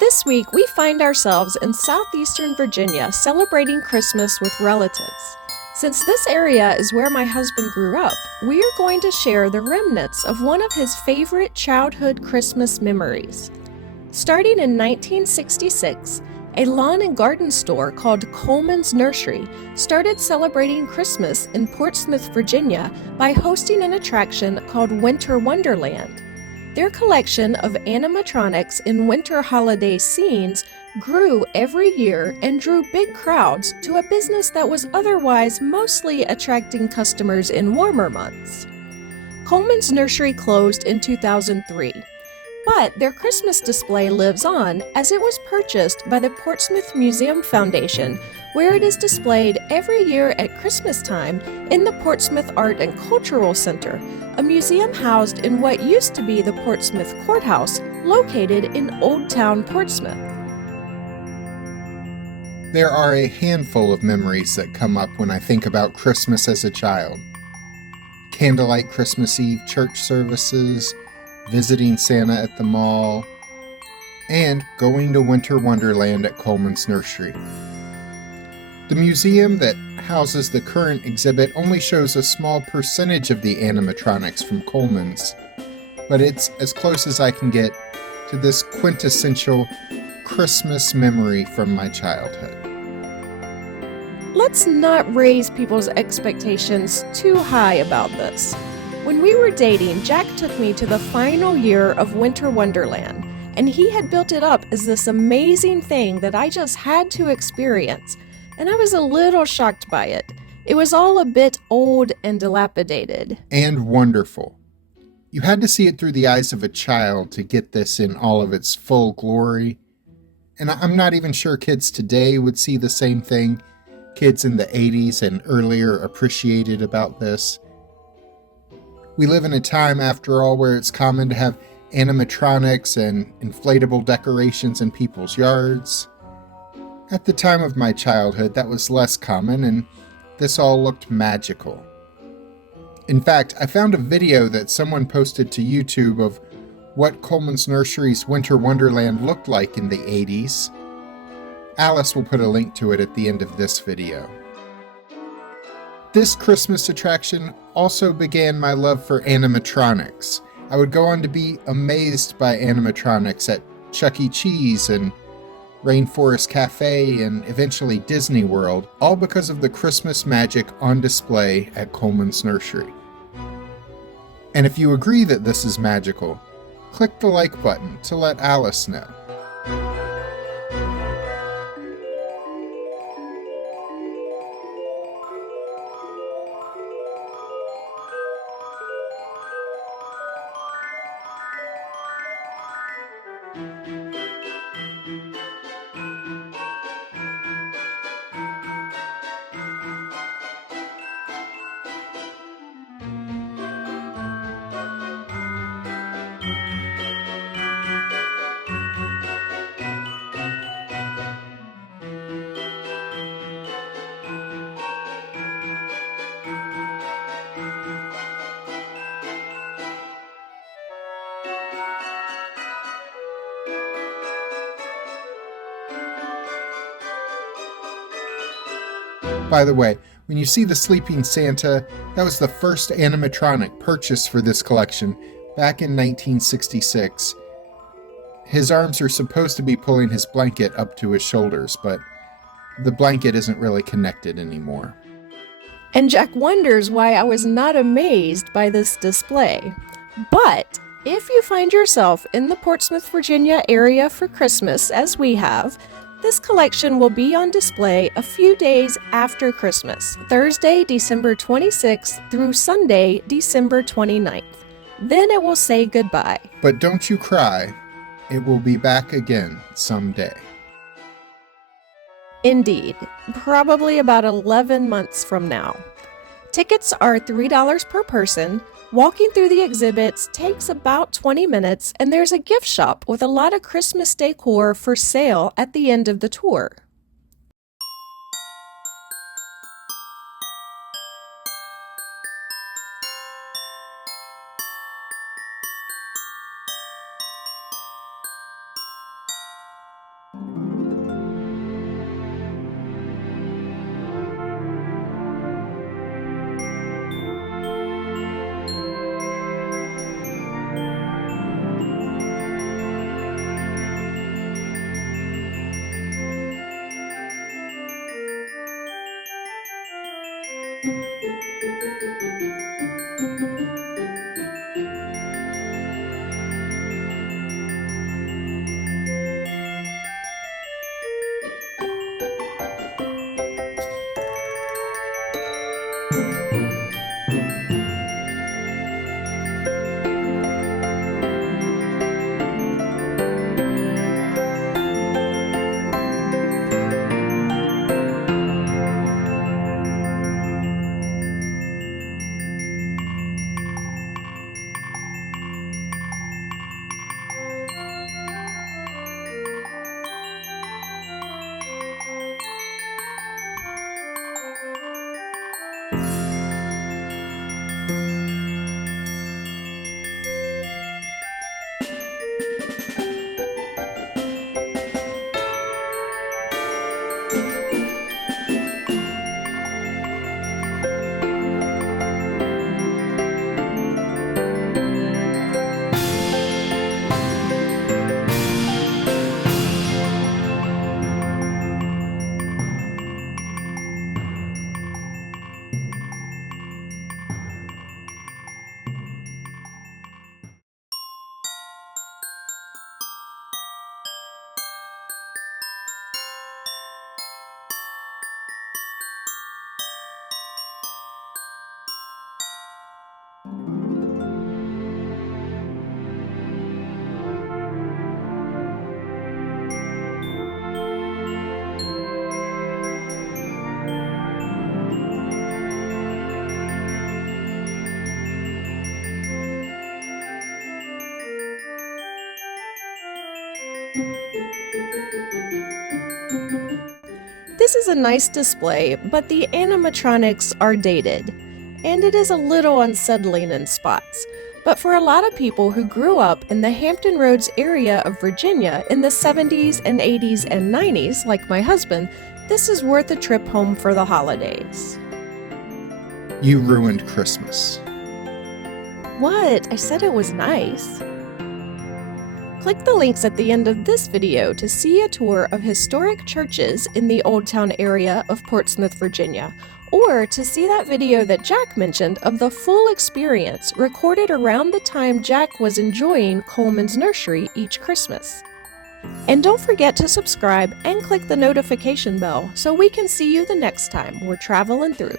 This week, we find ourselves in southeastern Virginia celebrating Christmas with relatives. Since this area is where my husband grew up, we are going to share the remnants of one of his favorite childhood Christmas memories. Starting in 1966, a lawn and garden store called Coleman's Nursery started celebrating Christmas in Portsmouth, Virginia by hosting an attraction called Winter Wonderland. Their collection of animatronics in winter holiday scenes grew every year and drew big crowds to a business that was otherwise mostly attracting customers in warmer months. Coleman's Nursery closed in 2003, but their Christmas display lives on as it was purchased by the Portsmouth Museum Foundation, where it is displayed every year at Christmas time in the Portsmouth Art and Cultural Center, a museum housed in what used to be the Portsmouth Courthouse, located in Old Town Portsmouth. There are a handful of memories that come up when I think about Christmas as a child. Candlelight Christmas Eve church services, visiting Santa at the mall, and going to Winter Wonderland at Coleman's Nursery. The museum that houses the current exhibit only shows a small percentage of the animatronics from Coleman's, but it's as close as I can get to this quintessential Christmas memory from my childhood. Let's not raise people's expectations too high about this. When we were dating, Jack took me to the final year of Winter Wonderland, and he had built it up as this amazing thing that I just had to experience, and I was a little shocked by it. It was all a bit old and dilapidated. And wonderful. You had to see it through the eyes of a child to get this in all of its full glory. And I'm not even sure kids today would see the same thing kids in the 80s and earlier appreciated about this. We live in a time, after all, where it's common to have animatronics and inflatable decorations in people's yards. At the time of my childhood, that was less common, and this all looked magical. In fact, I found a video that someone posted to YouTube of what Coleman's Nursery's Winter Wonderland looked like in the 80s. Alice will put a link to it at the end of this video. This Christmas attraction also began my love for animatronics. I would go on to be amazed by animatronics at Chuck E. Cheese and Rainforest Cafe and eventually Disney World, all because of the Christmas magic on display at Coleman's Nursery. And if you agree that this is magical, click the like button to let Alice know. By the way, when you see the Sleeping Santa, that was the first animatronic purchased for this collection back in 1966. His arms are supposed to be pulling his blanket up to his shoulders, but the blanket isn't really connected anymore. And Jack wonders why I was not amazed by this display. But if you find yourself in the Portsmouth, Virginia area for Christmas, as we have, this collection will be on display a few days after Christmas, Thursday, December 26th through Sunday, December 29th. Then it will say goodbye. But don't you cry. It will be back again someday. Indeed, probably about 11 months from now. Tickets are $3 per person. Walking through the exhibits takes about 20 minutes, and there's a gift shop with a lot of Christmas decor for sale at the end of the tour. This is a nice display, but the animatronics are dated, and it is a little unsettling in spots. But for a lot of people who grew up in the Hampton Roads area of Virginia in the 70s and 80s and 90s, like my husband, this is worth a trip home for the holidays. You ruined Christmas. What? I said it was nice. Click the links at the end of this video to see a tour of historic churches in the Old Town area of Portsmouth, Virginia, or to see that video that Jack mentioned of the full experience recorded around the time Jack was enjoying Coleman's Nursery each Christmas. And don't forget to subscribe and click the notification bell so we can see you the next time we're traveling through.